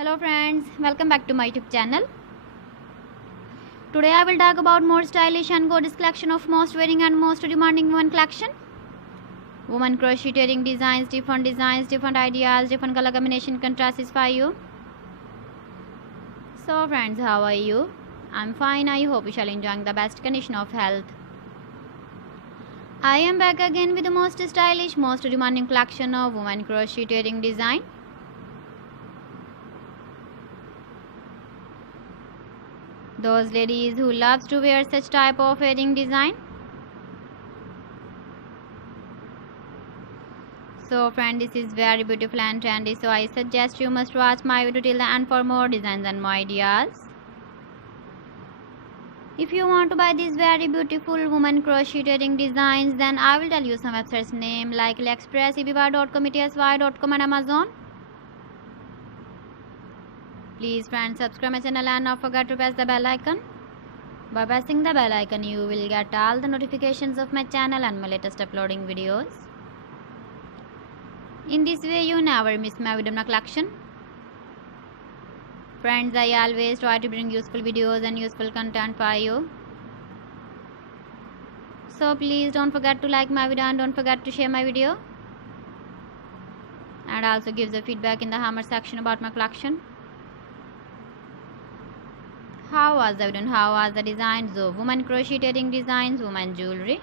Hello friends, welcome back to my YouTube channel. Today I will talk about more stylish and gorgeous collection of most wearing and most demanding women collection. Women crocheting designs, different ideas, different color combination contrasts for you. So friends, how are you? I'm fine. I hope you shall enjoying the best condition of health. I am back again with the most stylish, most demanding collection of women crocheting design. Those ladies who loves to wear such type of wedding design. So friend, this is very beautiful and trendy, so I suggest you must watch my video till the end for more designs and more ideas. If you want to buy these very beautiful woman crocheting designs, then I will tell you some websites name like AliExpress, eBay.com, ETSY.com and Amazon. Please friends, subscribe my channel and not forget to press the bell icon. By pressing the bell icon, you will get all the notifications of my channel and my latest uploading videos. In this way, you never miss my video collection. Friends, I always try to bring useful videos and useful content for you. So please don't forget to like my video and don't forget to share my video. And also give the feedback in the comment section about my collection. How was the video? How was the designs of women crocheting designs, women jewelry?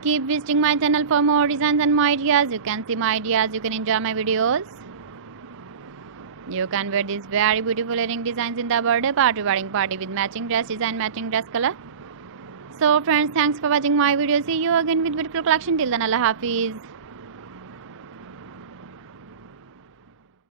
Keep visiting my channel for more designs and more ideas. You can see my ideas, you can enjoy my videos. You can wear these very beautiful earring designs in the birthday party, wedding party with matching dress design, matching dress color. So friends, thanks for watching my video. See you again with beautiful collection. Till then, Allah Hafiz.